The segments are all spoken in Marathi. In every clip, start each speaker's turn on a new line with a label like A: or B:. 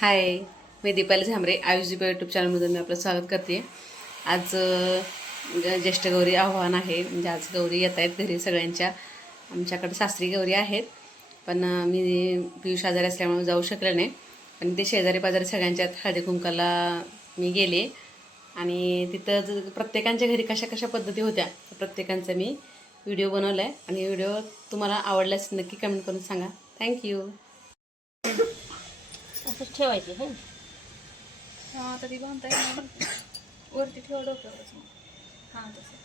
A: हाय मी दीपाली झांबरे आयुष दीपा यूट्यूब चॅनलमधून मी आपलं स्वागत करते. आज ज्येष्ठ गौरी आव्हान आहे. म्हणजे आज गौरी येत आहेत घरी सगळ्यांच्या. आमच्याकडे सासरी गौरी आहेत. पण मी पियुष आजारी असल्यामुळे जाऊ शकले नाही. पण ते शेजारी पाजारी सगळ्यांच्यात हळदी कुंकाला मी गेले. आणि तिथं ज- प्रत्येकांच्या घरी कशा कशा पद्धती होत्या प्रत्येकांचा मी व्हिडिओ बनवला आहे आणि व्हिडिओ तुम्हाला आवडल्यास नक्की कमेंट करून सांगा. थँक्यू
B: असं ठेवायचे हे
C: हा आता ती बांधता येणार. वरती ठेव डोक्यावरच मग. हा तसं.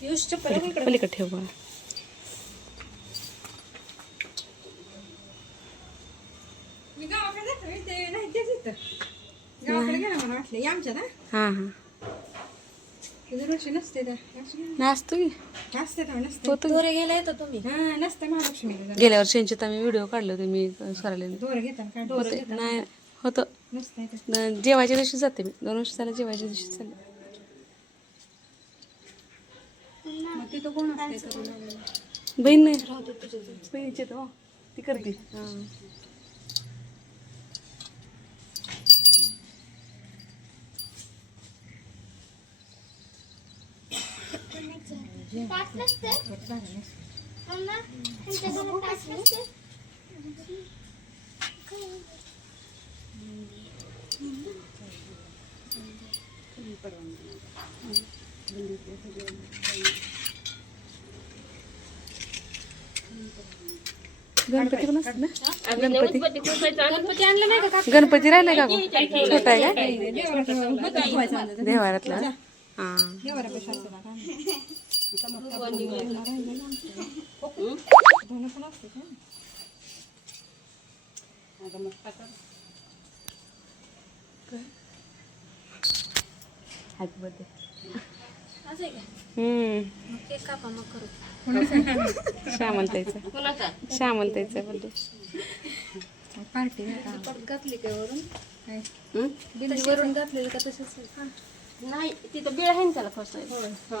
C: पियुष चप्पल इकडे
A: पलीकडे. ठेव.
C: मी गावाकडे जातो ते नाही तेच इथं. गावाकडे गेला मला वाटलं या आमच्या ना
A: हां हां.
C: दरवर्षी नसते तर
A: नाचतो की
C: असते तर नसते
A: होतं की.
B: दोरे गेला येतो तुम्ही?
C: हा नसते महालक्ष्मीला
A: गेल्या वर्षी यांच्यात आम्ही व्हिडिओ काढले होते मी करायला
C: दोर घेतात काय दोर घेतात
A: नाही होतं.
C: नसते तर
A: न- जेवायच्या दिवशी जाते मी. दोन वर्ष झालं जेवायच्या दिवशी चालले.
C: मग तिथं कोण असते करून आलेलं?
A: बहीण नाही. बहिणीची तर ती करते. गणपती पण असतात ना? गणपती.
B: गणपती. आणलं नाही का
A: गणपती राहिलाय का? छोटा आहे का? देवारातला. हां
C: देवाऱ्यापाशी का? पण
A: हॅपी बर्थडे
B: आहे का
A: हम्म बर्थडे
C: पार्टी आहे का?
B: घातली काय वरून
C: काय?
B: वरून घातलेलं का तसंच नाही तिथं बिळ आहे ना त्याला फसवायला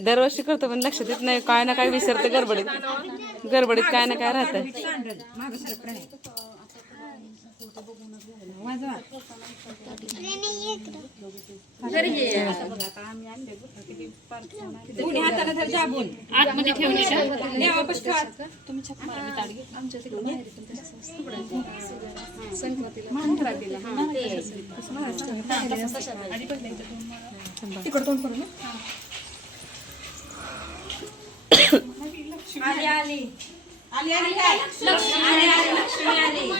A: दरवर्षी करतो पण लक्षात येत नाही काय ना काय विसरते गडबडीत. गडबडीत काय ना काय राहतं
C: आतमध्ये ठेवली देवापाशी ठेवा तुम्ही छक मारा, मी ताट घेते. आमच्या तिकडे बाहेर पण तसंच असतं. संक्रांतीला संक्रांतीला ते कसं मारायचं? आधी पहिल्या इथं दोन मारा. तिकडं दोन करू ना आली आली आली आली काय आली आली लक्ष्मी आली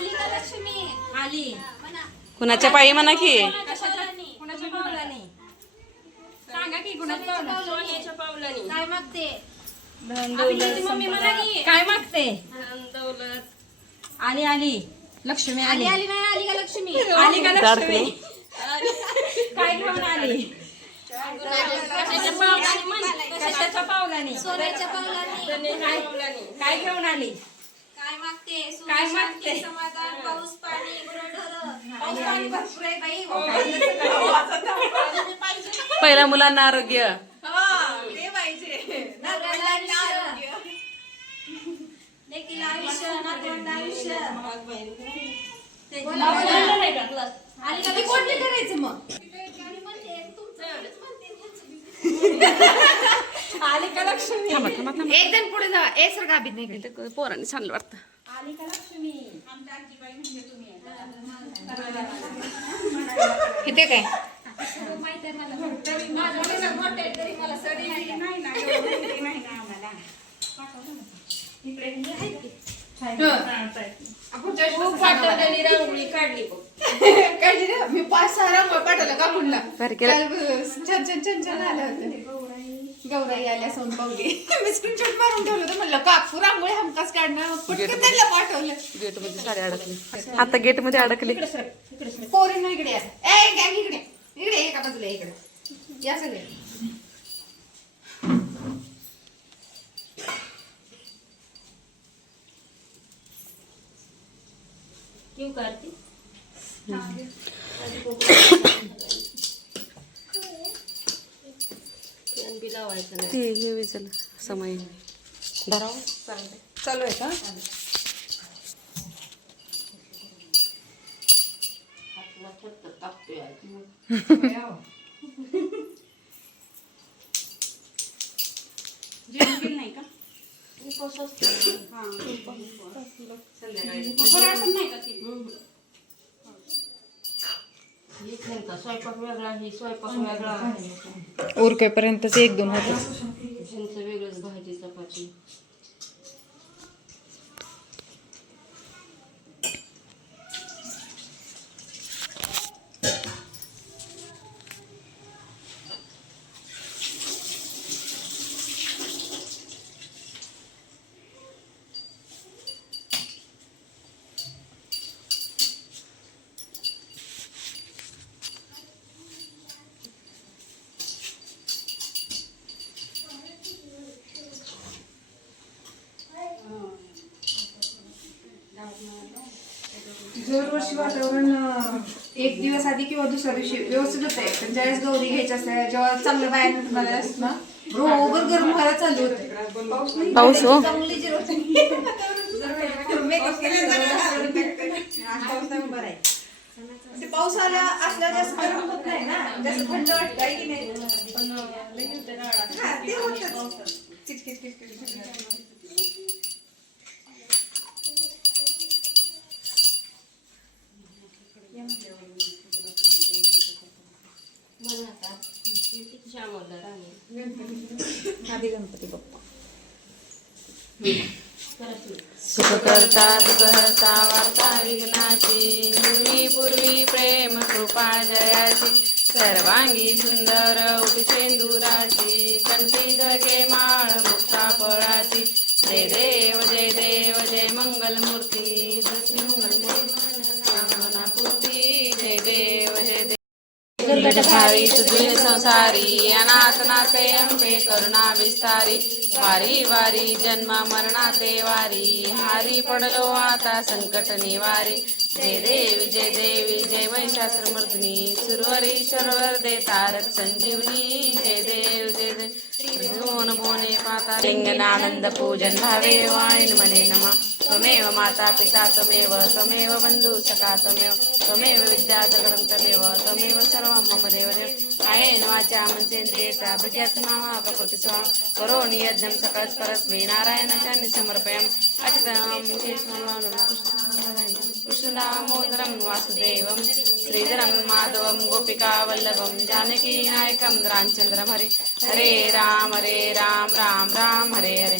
C: आली
A: कुणाच्या पायी म्हणा की?
C: कुणाच्या पावलाने? सांगा की कुणाच्या पावलाने.
B: काय मागते?
C: मम्मी म्हणा की काय मागते? आली आली. लक्ष्मी आली.
B: आली नाही आली का लक्ष्मी?
C: आली का. लक्ष्मी? काय घेऊन आली?
B: कशाच्या पावलाने? सोन्याच्या पावलाने?
C: काय काय घेऊन आली?
B: मागते
C: काय मागते?
B: समाधान पाऊस पाणी गुरंढोरं.
C: पाऊस पाणी भरपूर आहे बाई.
A: पहिल्या मुलांना आरोग्य.
C: ते पाहिजे.
B: नवऱ्याला आयुष्य. आयुष्य. कोणती करायचं मग?
C: आली का एक जण पुढे जा ए सर गाबीत नाही
A: पोरांनी सांगलं वाटतं.
C: आली का लक्ष्मी इथे काय?
B: पाठवलेली रांगोळी काढली बघ.
C: काढली ना? मी पाच सहा रांगोळ पाठवलं का.
A: काल.
C: छान छान छान छान आलं होतं गौराई आल्या सोन पावली. मी स्क्रीनशॉट मारून ठेवलं होतं. मला
D: म्हणलं काकू रांगोळी हमकाच काढणार. पटकन त्यांना पाठवलं?
A: गेटमध्ये साडी अडकली. आता गेटमध्ये अडकली.
D: पोरींनो इकडे या. ए गॅंग इकडे. इकडे एका बाजूला या इकडे. या सगळे.
B: क्यों करती? बी लावायचं नाही
A: ते हे विचारलं समय धराव
D: चालू आहे का.
B: उपवास असतो. हे त्यांचा स्वयंपाक वेगळा ही स्वयंपाक वेगळा
D: उरकेपर्यंतच एक दोन होते.
E: दरवर्षी वातावरण एक दिवस आधी किंवा दुसऱ्या दिवशी व्यवस्थित होते. पण ज्यावेळेस गौरी घ्यायची असते. जेव्हा चांगलं बाहेर निघालं असतं ना बरोबर गरम व्हायला चालू होते. पाऊस नाही
A: पाऊस हो.
E: चांगली जी होते मेकअप ते पाऊस आला असला जास्त गरम होत नाही ना. जास्त थंड वाटतं आहे की नाही? पण अं, लई होते आधी गणपती बाप्पा.
A: सुख करता वार्ता विघ्नाची पूर्वी पूर्वी प्रेम कृपा जयाची सर्वांगी सुंदर उपचेंदुराची कंठी धगे माळ मुक्ता फळाची जय देव जय देव जय मंगलमूर्ती मंगलमूर्ती जगदधारी तुझे संसारी अनाथ नाते अंबे करुणा विस्तारी. वारी वारी जन्म मरणाचे वारी. हारी पडलो आता संकट निवारी. जय देवी जय देवी जय महिषासुर मर्दिनी. सुरवरी शरवर दे तारक संजीवनी. जय देव जय देव. त्रिभुवन भुवने पाता लिंगनानंद पूजन भावे वाणीन मने नमा. त्वमेव माता पिता त्वमेव त्वमेव बंधू सखा त्वमेव त्वमेव विद्या जगदं त्वमेव त्वमेव सर्वं मम देवदेव कायेन वाचा मनसेन्द्रियेचा प्रज्ञात्मा प्रकृती स्वा करोमि यज्ञं सकलस् परस्मै नारायणाचान्य समर्पयामि अचितं कृष्णदामोदरं वासुदेवं श्रीधरं माधवं गोपिकावल्लभं जानकीनायकं रामचन्द्रं हरे हरे राम हरे राम राम राम हरे हरे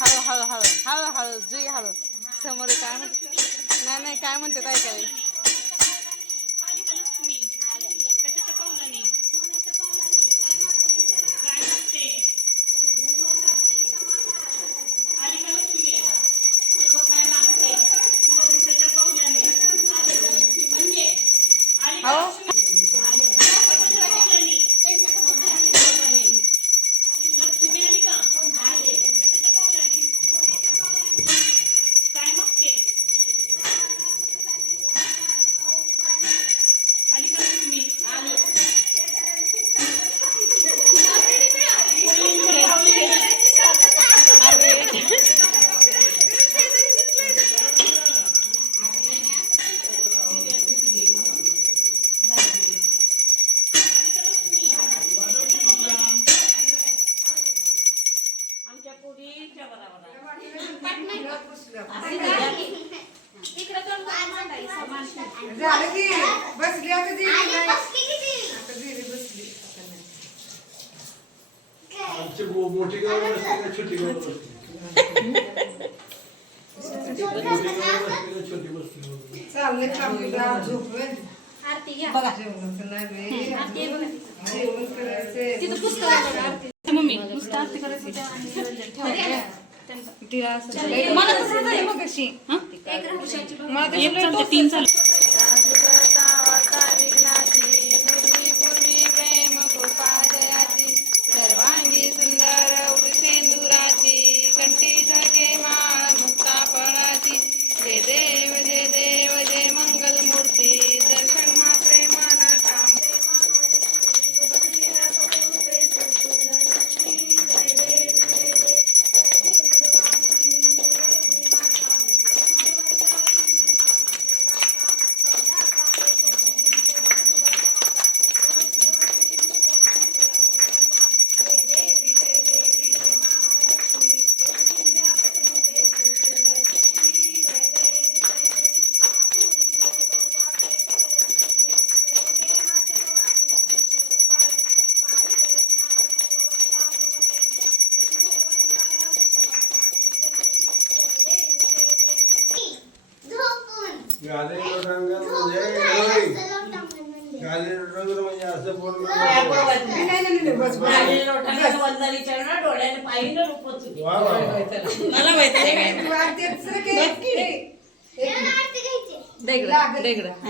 A: हळू हळू हळू हळू हळू जुई हळू. समोर काय म्हणते नाही नाही काय म्हणते
F: काय काय?
E: चाललंय काम तुझं झोपलोय.
B: आरती घ्या.
E: जेवणाचं नाही बाई.
B: आरती बघा.
E: जेवण करायचंय
B: तिथं पुस्तक आहे बघा आरती.
D: मम्मी नुसतं आरती करायचं होतं आणि निरंजन ठेवायचं.
E: तिला असं मला तसं झालं मग अशी
D: हं?
E: मला तशी
D: तीन चालते
F: आत- आतल्या घरात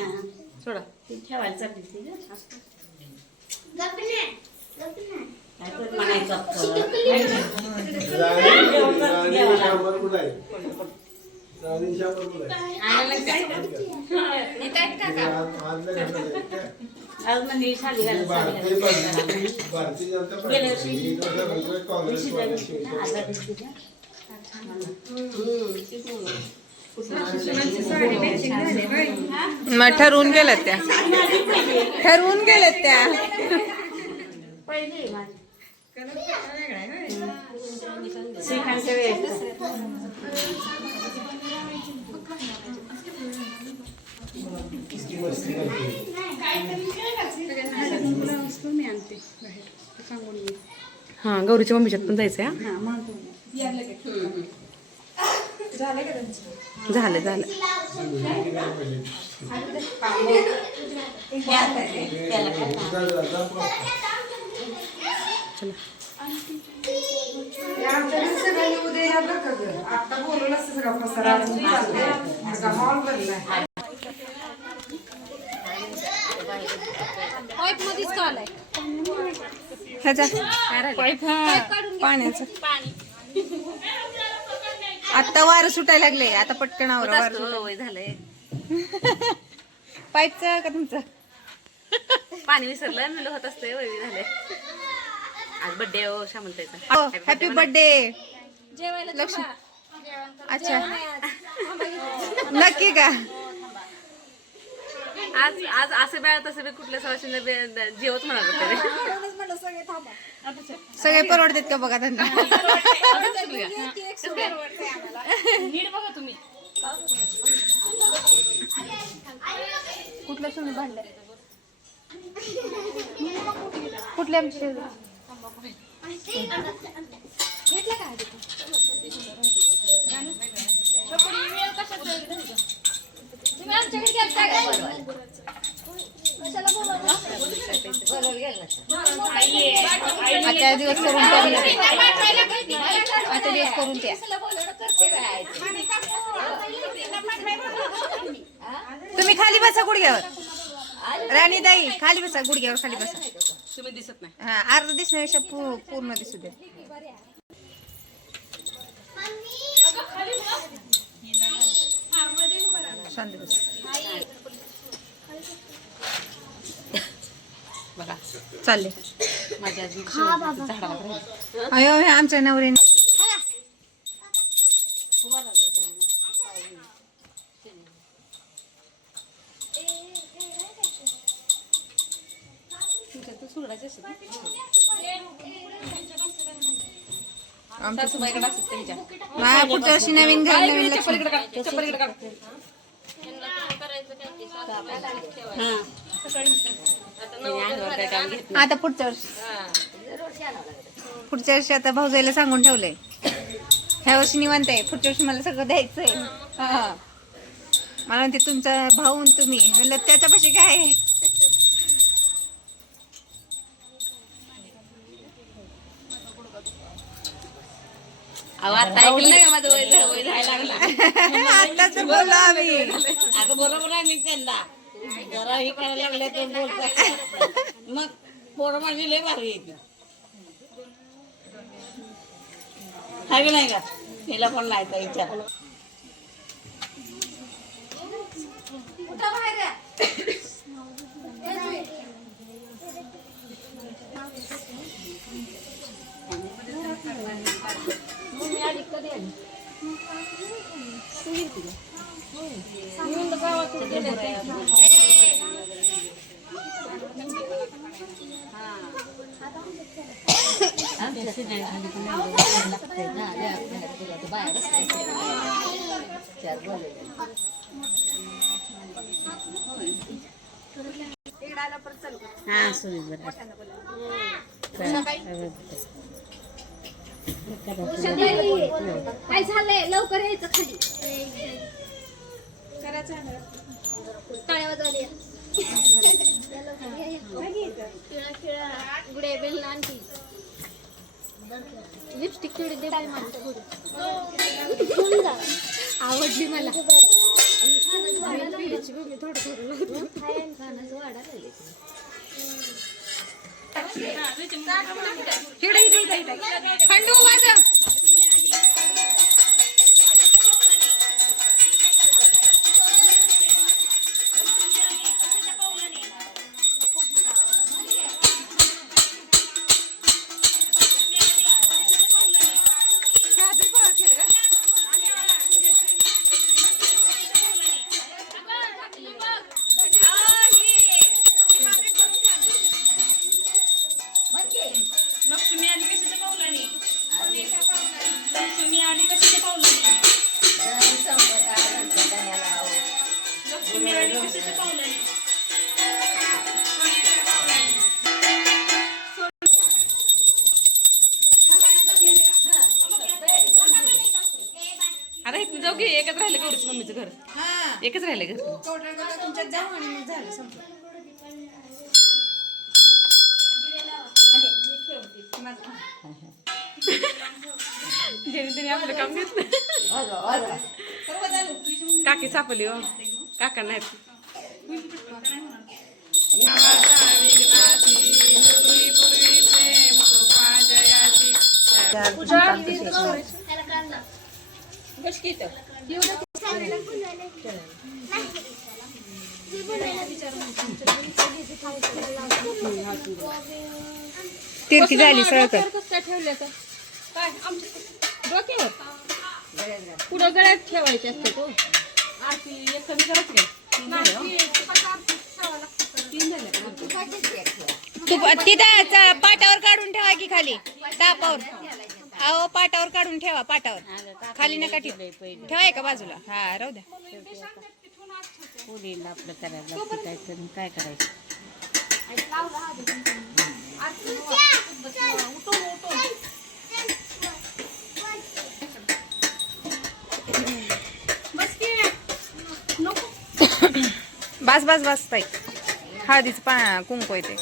F: भारतीय भारतीय जनता पार्टी
A: मग ठरवून गेल्यात त्या ठरवून गेल्यात त्या. हा गौरीच्या मम्मीच्यात पण जायचंय हा? झालं झालं.
E: हे आमच्याकडे सगळ्यांनी आता
C: वारं सुटायला लागले. आता पटकन आवरा
A: झालंय.
C: पाईपचं का तुमचं?
A: पाणी विसरलं म्हणलं होत असतंय वय झालंय. आज बड्डे हो श्यामलताईचा
C: हॅपी बर्थडे
B: जेवायला
C: लक्ष्मी.
B: थांबा.
C: अच्छा. नक्की का?
A: आज आज असं बेळ तसं बी कुठल्या सवाशीने जेवत म्हणलं
B: सगळे
C: परवडतात का बघा त्यांना.
D: नीट बघा तुम्ही
C: कुठलं सोनं भांडलं कुठल्या आमच्या
B: घेतलं का? तुम्ही आमच्याकडे? कशाला?
C: आता दिवस करून? आता दिवस करून त्या? तुम्ही खाली बसा गुडघ्यावर. राणीताई खाली बसा गुडघ्यावर खाली बसा.
A: तुम्ही दिसत नाही.
C: हा अर्ध दिसण्यापेक्षा पू- पूर्ण दिसू दे शांत बस.
A: बघा.
C: चालले.
A: माझ्या आजी झाडाला राहिली.
C: अयो हे आमच्या नवरीने
A: सासूबाईकडे त्यांच्या.
E: हा, वर्षी नवीन घर नवीन
A: काढ काढ.
E: आता पुढच्या वर्षी. पुढच्या वर्षी आता भाऊजाईला सांगून ठेवलंय. ह्या वर्षी निवांत आहे. पुढच्या वर्षी मला सगळं द्यायचंय. हा. मला म्हणते तुमचा भाऊ तुम्ही. म्हणलं त्याच्यापाशी काय
A: आता ऐकलं नाही माझं वय
E: आत्ताच बोललो आम्ही.
G: अगं बरोबर आहे मी त्यांना. जरा हे करायला लागले तर बोलतात. मग पोरं माझी लय भारी येते हाय की नाही का? तिला पण नाही तर विचार हा सुनील
D: काय झालंय? लवकर यायचं खाली. टाळ्या वाजवल्या पिळा पिळा गुडे बेल आणखी लिपस्टिक तेवढी दे बाई मला. थोडी आवडली मला. थोडं थोडं वाढा
E: खंडू वाजव.
A: एकच राहिलं गौरीच मम्मीचं घर? एकच राहिलं घर?
E: कवठळगावला तुमच्यात जाऊ आणि मग झालं संपलं
A: जेणे त्याने आपलं काम घेतलं. काकी सापली हो. काका नाहीत.
E: पूजा, झाली सळकर
C: कसं काय ठेवलं तर काय आमच्या डोक्यावर? पुढं गळ्यात ठेवायचे असते तो.
A: आरती एक कमी करायची काय
E: तू तिथं चा- पाटावर काढून ठेवा की खाली. तापावर. अहो पाटावर काढून ठेवा पाटावर. खाली नका ठेव. ठेवाय का बाजूला. हा राहू द्या.
G: पोरीला आपलं करायला काय काय करायचं?
E: बस बस बस ताई. हळदीच पा कुंकू येते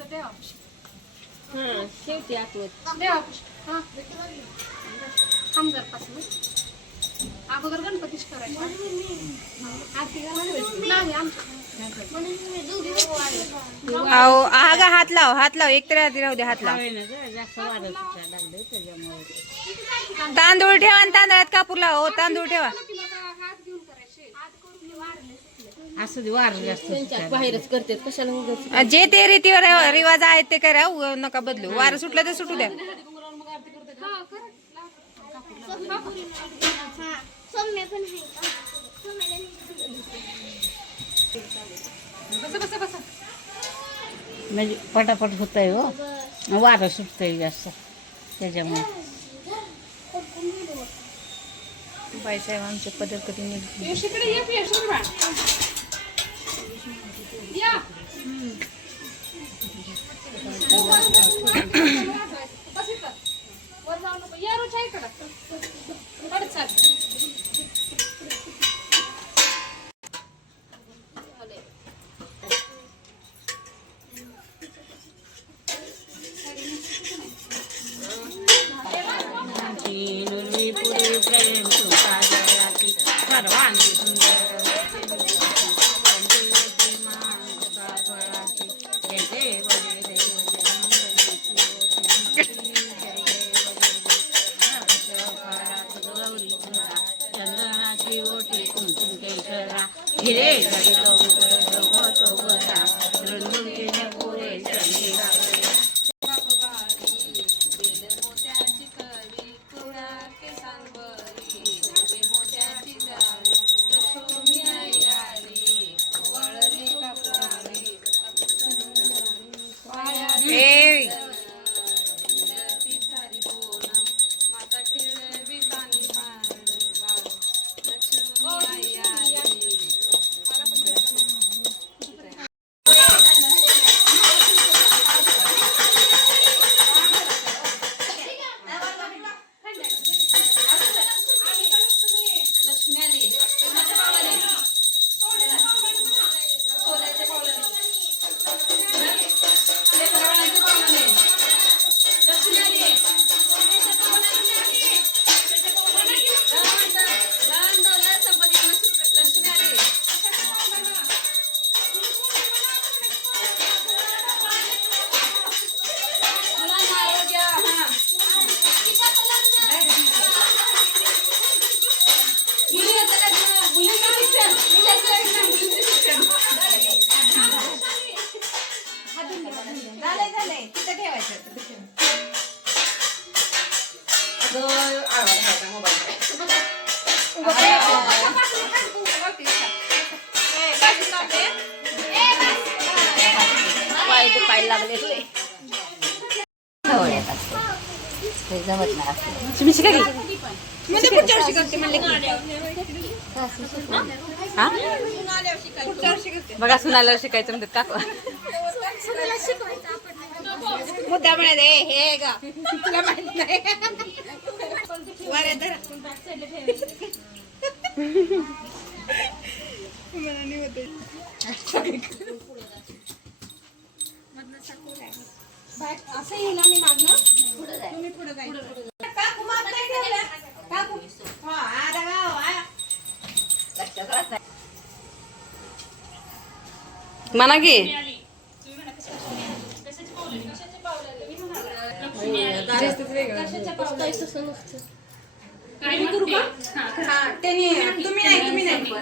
C: त्या
G: शेवटी आठवत
C: अगोदर गणपतीच नाही
E: अहो गा हात लाव हात लाव एक तरी हाती राहू दे हात लाव.
G: जास्त वाढत लागलं त्याच्यामुळे
E: तांदूळ ठेवा आणि तांदळात कापूर लाव हो तांदूळ ठेवा
C: हात घेऊन करायचे
G: असू वाढ जास्त
A: बाहेरच कशाला
E: जे ते रीतीवर रिवाज आहेत ते करा उगा नका बदलू. वारं सुटलं तर सुटू द्या.
D: सौम्य पण आहे. का सौम्याला नाही.
C: बसा बसा बसा.
D: म्हणजे पटापट होत आहे हो. वारं सुटतंय जास्त त्याच्यामुळे.
E: बाईसाहेब आमचे पदर कधी निघ
G: वर जाऊ नको. या रोच्या इकडं. पडत
C: Yeah.
E: पाय दुखायला लागले तुम्ही शिका की?
C: म्हणजे पुढच्या वर्षी करते म्हणले
E: हा बघा सुनाला शिकायचं म्हणतात काकू
C: मुद्दा म्हणायचं "ए, हे ग तुला माहीत नाही. वाऱ्यात धरा. असं येईल आम्ही मागणं तुम्ही पुढे जायचं काकू माग नाही ठेवलं काकू हा आला गाव आ.
H: म्हणा की
C: हा त्यांनी तुम्ही नाही तुम्ही नाही.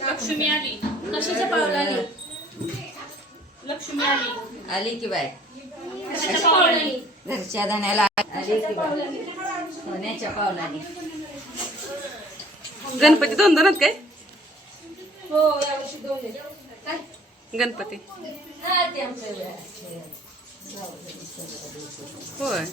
G: लक्ष्मी आली. कशाच्या पावला आली लक्ष्मी आली.
I: आली की बाय.
G: कशाच्या पावला आली
I: घरच्या धान्याला आली की बाय. सोन्याच्या पावलाने
H: गणपती दोन दोन आहेत काय?
C: हो यावर्षी दोन आहेत.
H: गणपती. होय.